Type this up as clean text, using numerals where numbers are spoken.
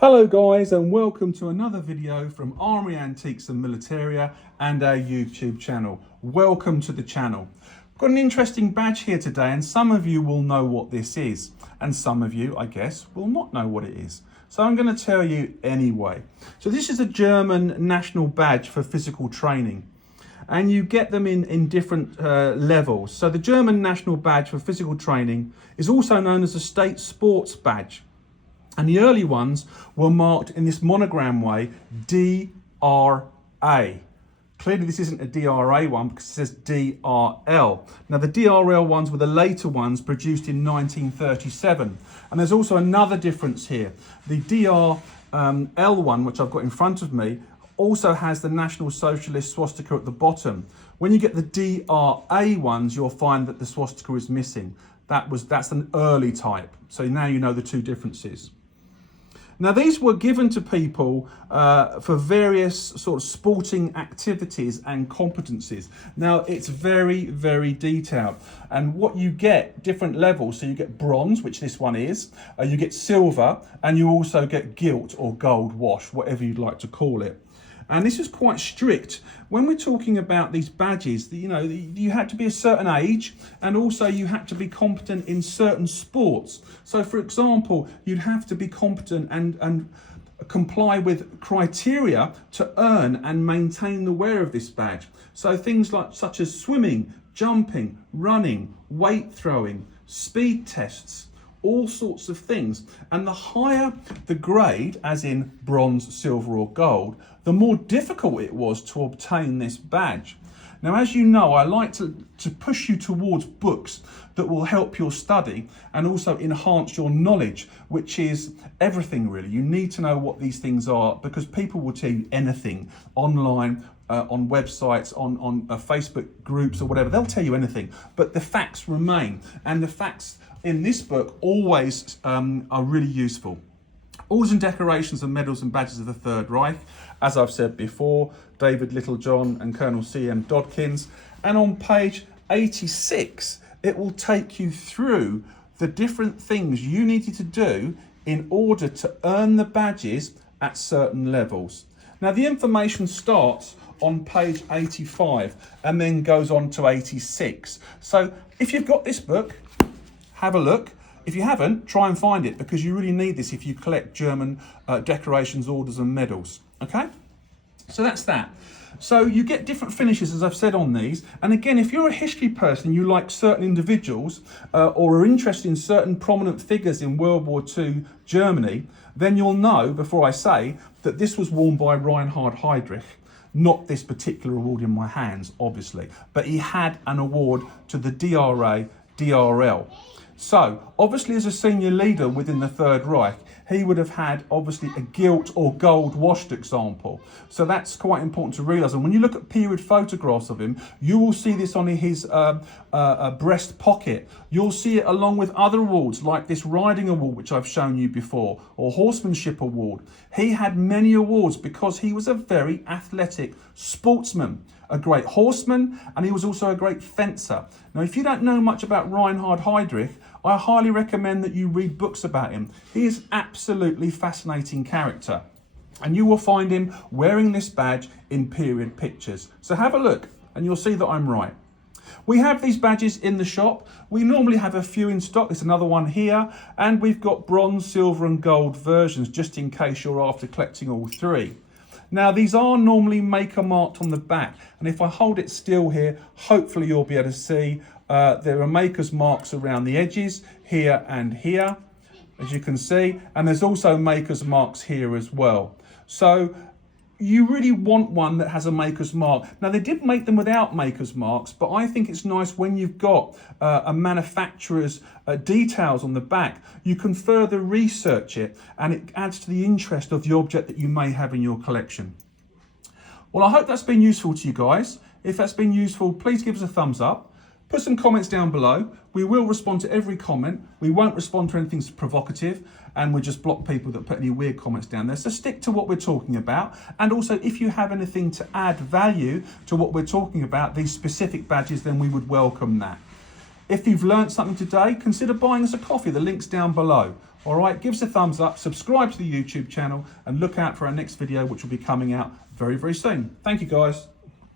Hello guys, and welcome to another video from Armoury Antiques and Militaria and our YouTube channel. Welcome to the channel. I've got an interesting badge here today, and some of you will know what this is and some of you, I guess, will not know what it is. So I'm going to tell you anyway. So this is a German national badge for physical training, and you get them in different levels. So the German national badge for physical training is also known as a state sports badge. And the early ones were marked in this monogram way, DRA. Clearly this isn't a DRA one because it says DRL. Now the DRL ones were the later ones produced in 1937. And there's also another difference here. The DRL one, which I've got in front of me, also has the National Socialist swastika at the bottom. When you get the DRA ones, you'll find that the swastika is missing. That's an early type. So now you know the two differences. Now these were given to people for various sort of sporting activities and competencies. Now it's very, very detailed. And what you get, different levels, so you get bronze, which this one is, you get silver, and you also get gilt or gold wash, whatever you'd like to call it. And this is quite strict. When we're talking about these badges, you know, you had to be a certain age, and also you had to be competent in certain sports. So for example, you'd have to be competent and comply with criteria to earn and maintain the wear of this badge. So things such as swimming, jumping, running, weight throwing, speed tests, all sorts of things. And the higher the grade, as in bronze, silver or gold, the more difficult it was to obtain this badge. Now, as you know, I like to push you towards books that will help your study and also enhance your knowledge, which is everything really. You need to know what these things are because people will tell you anything online, on websites, on Facebook groups or whatever. They'll tell you anything, but the facts remain. And the facts in this book always are really useful. Orders and decorations and medals and badges of the Third Reich, as I've said before, David Littlejohn and Colonel C.M. Dodkins. And on page 86, it will take you through the different things you needed to do in order to earn the badges at certain levels. Now, the information starts on page 85 and then goes on to 86. So if you've got this book, have a look. If you haven't, try and find it because you really need this if you collect German decorations, orders and medals. Okay? So that's that. So you get different finishes, as I've said, on these. And again, if you're a history person, you like certain individuals or are interested in certain prominent figures in World War II Germany, then you'll know, before I say, that this was worn by Reinhard Heydrich. Not this particular award in my hands, obviously, but he had an award to the DRA, DRL. So, obviously as a senior leader within the Third Reich, he would have had obviously a gilt or gold washed example. So that's quite important to realise. And when you look at period photographs of him, you will see this on his breast pocket. You'll see it along with other awards like this riding award, which I've shown you before, or horsemanship award. He had many awards because he was a very athletic sportsman, a great horseman, and he was also a great fencer. Now, if you don't know much about Reinhard Heydrich, I highly recommend that you read books about him. He is absolutely fascinating character, and you will find him wearing this badge in period pictures. So have a look, and you'll see that I'm right. We have these badges in the shop. We normally have a few in stock. There's another one here, and we've got bronze, silver and gold versions, just in case you're after collecting all three. Now, these are normally maker marked on the back, and if I hold it still here, hopefully you'll be able to see there are maker's marks around the edges, here and here, as you can see, and there's also maker's marks here as well. So you really want one that has a maker's mark. Now, they did make them without maker's marks, but I think it's nice when you've got a manufacturer's details on the back, you can further research it and it adds to the interest of the object that you may have in your collection. Well, I hope that's been useful to you guys. If that's been useful, please give us a thumbs up. Put some comments down below. We will respond to every comment. We won't respond to anything provocative, and we'll just block people that put any weird comments down there. So stick to what we're talking about. And also, if you have anything to add value to what we're talking about, these specific badges, then we would welcome that. If you've learned something today, consider buying us a coffee. The link's down below. All right, give us a thumbs up, subscribe to the YouTube channel, and look out for our next video, which will be coming out very, very soon. Thank you, guys.